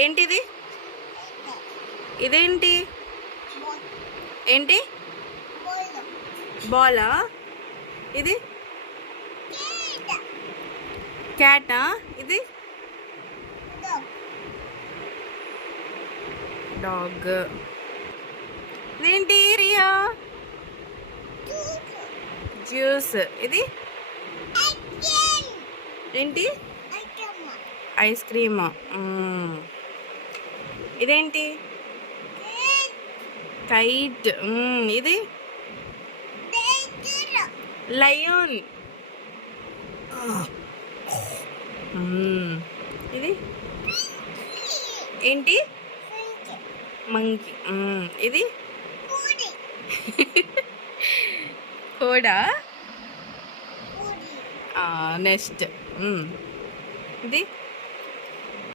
ఏంటిది? ఇదేంటి? ఏంటి? బాలా? ఇది క్యాటా? ఇది డాగ్. ఇదేంటి రియా? జ్యూస్. ఇది ఏంటి? Ice cream. ఇదేంటి? కైట్. ఇది లయన్. ఇది ఏంటి? మంకీ. ఇది కోడా? నెక్స్ట్ ఇది